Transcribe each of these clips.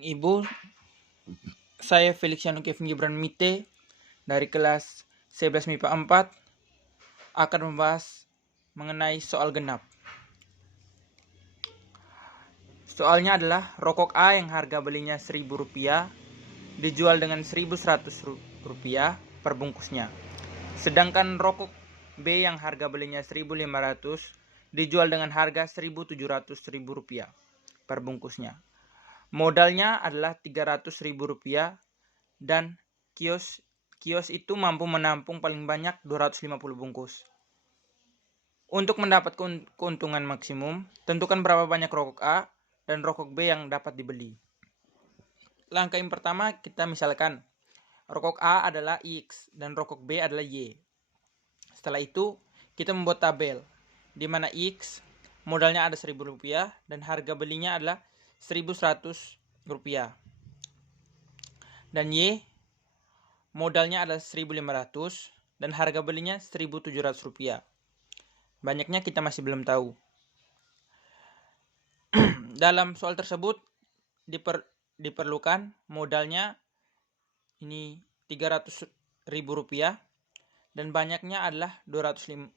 Ibu, saya Felixiano Kevin Gibran Mite dari kelas 11 MIPA 4 akan membahas mengenai soal genap. Soalnya adalah rokok A yang harga belinya Rp1.000 dijual dengan Rp1.100 per bungkusnya. Sedangkan rokok B yang harga belinya Rp1.500 dijual dengan harga Rp1.700 per bungkusnya. Modalnya adalah Rp300.000 dan kios itu mampu menampung paling banyak 250 bungkus. Untuk mendapat keuntungan maksimum, tentukan berapa banyak rokok A dan rokok B yang dapat dibeli. Langkah yang pertama, kita misalkan rokok A adalah X dan rokok B adalah Y. Setelah itu, kita membuat tabel di mana X modalnya ada Rp1.000 dan harga belinya adalah Rp1.100. Dan Y modalnya adalah Rp1.500 dan harga belinya Rp1.700. Banyaknya kita masih belum tahu. Dalam soal tersebut diperlukan modalnya ini Rp300.000 dan banyaknya adalah 250.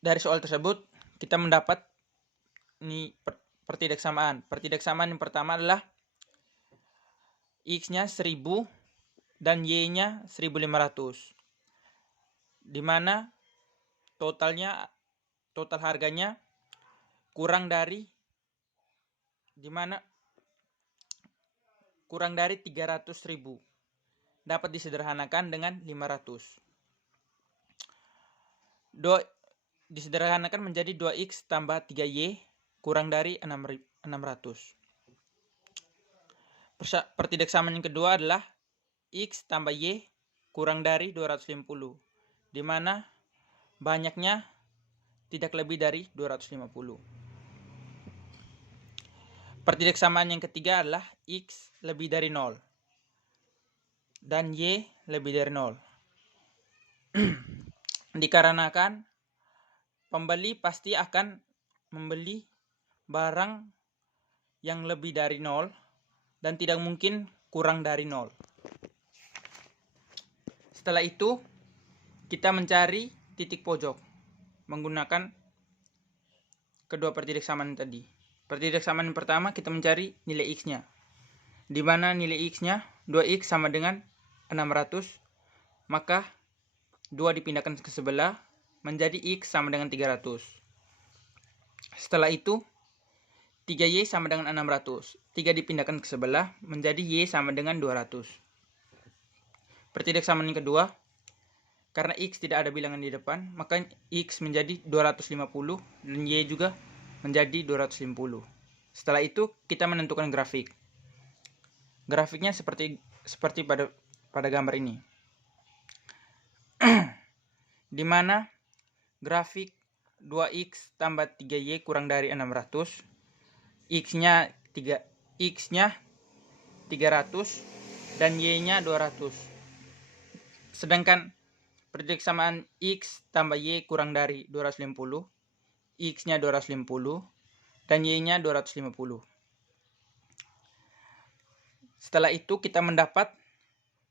Dari soal tersebut kita mendapat ini pertidaksamaan. Pertidaksamaan yang pertama adalah X-nya 1000 dan Y-nya 1500. Di mana total harganya kurang dari 300.000. Dapat disederhanakan dengan 500. Disederhanakan menjadi 2X tambah 3Y kurang dari 600. Pertidaksamaan yang kedua adalah X tambah Y kurang dari 250, di mana banyaknya tidak lebih dari 250. Pertidaksamaan yang ketiga adalah X lebih dari 0 dan Y lebih dari 0. Dikarenakan pembeli pasti akan membeli barang yang lebih dari 0 dan tidak mungkin kurang dari 0. Setelah itu, kita mencari titik pojok menggunakan kedua pertidaksamaan tadi. Pertidaksamaan yang pertama kita mencari nilai X-nya. Di mana nilai X-nya 2X sama dengan 600, maka 2 dipindahkan ke sebelah menjadi X sama dengan 300. Setelah itu 3Y sama dengan 600. 3 dipindahkan ke sebelah menjadi Y sama dengan 200. Pertidaksamaan yang kedua, karena X tidak ada bilangan di depan, maka X menjadi 250 dan Y juga menjadi 250. Setelah itu kita menentukan grafik. Grafiknya seperti pada gambar ini. Di mana grafik 2X tambah 3Y kurang dari 600, X-nya 300 dan Y-nya 200. Sedangkan pertidaksamaan X tambah Y kurang dari 250, X-nya 250 dan Y-nya 250. Setelah itu kita mendapat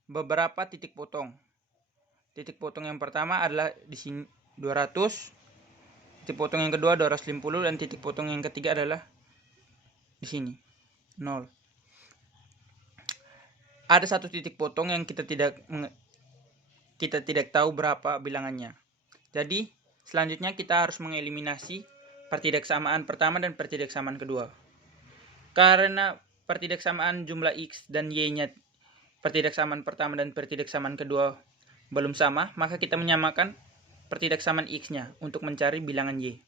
beberapa titik potong. Titik potong yang pertama adalah di sini 200, titik potong yang kedua 250 dan titik potong yang ketiga adalah di sini 0. Ada satu titik potong yang kita tidak tahu berapa bilangannya. Jadi selanjutnya kita harus mengeliminasi pertidaksamaan pertama dan pertidaksamaan kedua. Karena pertidaksamaan jumlah X dan Y-nya pertidaksamaan pertama dan pertidaksamaan kedua belum sama, maka kita menyamakan pertidaksamaan X-nya untuk mencari bilangan Y.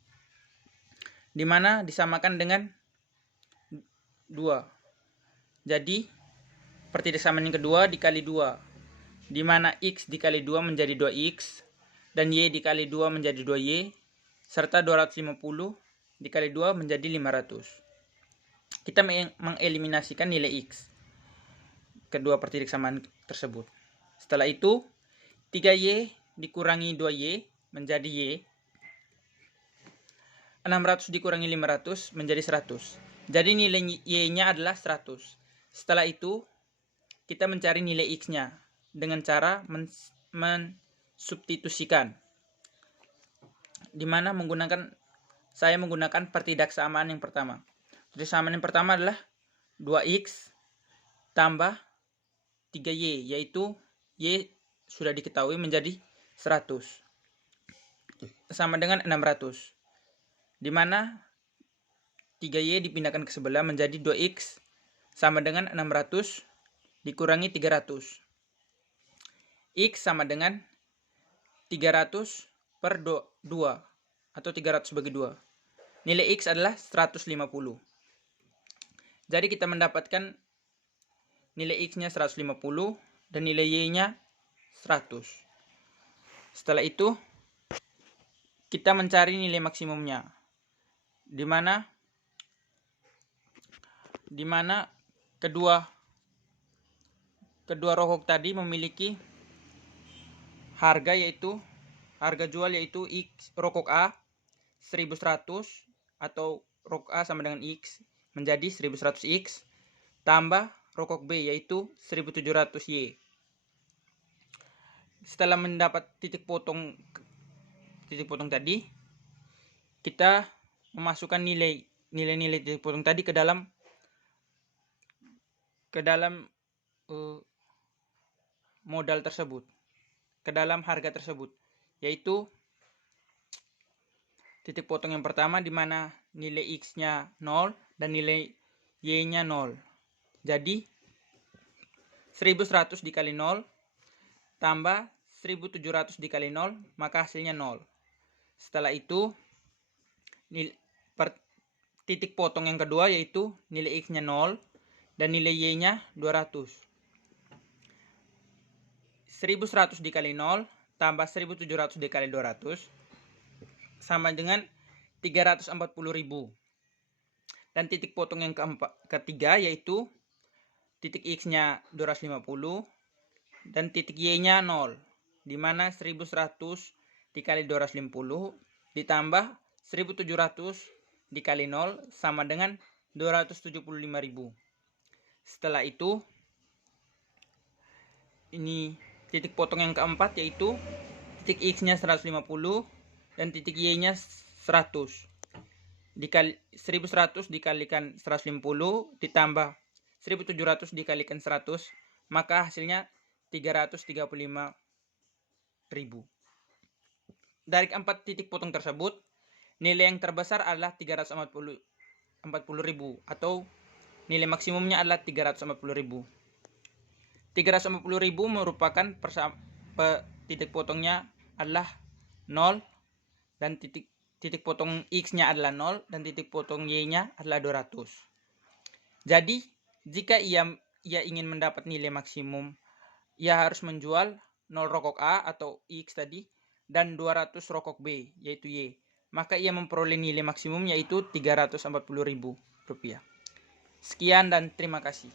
Di mana disamakan dengan 2. Jadi pertidaksamaan yang kedua dikali 2, di mana X dikali 2 menjadi 2X dan Y dikali 2 menjadi 2Y, serta 250 dikali 2 menjadi 500. Kita mengeliminasikan nilai X kedua pertidaksamaan tersebut. Setelah itu 3Y dikurangi 2Y menjadi Y. 600 dikurangi 500 menjadi 100. Jadi nilai Y-nya adalah 100. Setelah itu, kita mencari nilai X-nya dengan cara mensubstitusikan. Dimana saya menggunakan pertidaksamaan yang pertama. Pertidaksamaan yang pertama adalah 2X tambah 3Y, yaitu Y sudah diketahui menjadi 100. Sama dengan 600. Dimana 3Y dipindahkan ke sebelah menjadi 2X sama dengan 600 dikurangi 300. X sama dengan 300 per 2 atau 300 bagi 2. Nilai X adalah 150. Jadi kita mendapatkan nilai X-nya 150 dan nilai Y-nya 100. Setelah itu kita mencari nilai maksimumnya. Di mana kedua rokok tadi memiliki harga jual yaitu X rokok A 1100 atau rokok A sama dengan X menjadi 1100X tambah rokok B yaitu 1700Y. Setelah mendapat titik potong tadi, kita memasukkan nilai titik potong tadi ke dalam modal tersebut, ke dalam harga tersebut, yaitu titik potong yang pertama di mana nilai X-nya 0 dan nilai Y-nya 0. Jadi 1100 dikali 0 tambah 1700 dikali 0, maka hasilnya 0. Setelah itu titik potong yang kedua yaitu nilai X-nya 0 dan nilai Y-nya 200. 1100 dikali 0 tambah 1700 dikali 200 sama dengan 340.000. Dan titik potong yang ketiga yaitu titik X-nya 250 dan titik Y-nya 0. Di mana 1100 dikali 250 ditambah 1700 dikali 0 sama dengan 275.000. Setelah itu ini titik potong yang keempat yaitu titik X-nya 150 dan titik Y-nya 100. 1100 dikalikan 150 ditambah 1700 dikalikan 100, maka hasilnya 335.000. Dari keempat titik potong tersebut, nilai yang terbesar adalah 340.000 atau nilai maksimumnya adalah 340.000. 340.000 merupakan titik potongnya adalah 0 dan titik potong X-nya adalah 0 dan titik potong Y-nya adalah 200. Jadi jika ia ingin mendapat nilai maksimum, ia harus menjual 0 rokok A atau X tadi dan 200 rokok B yaitu Y. Maka ia memperoleh nilai maksimum yaitu 340.000 rupiah. Sekian dan terima kasih.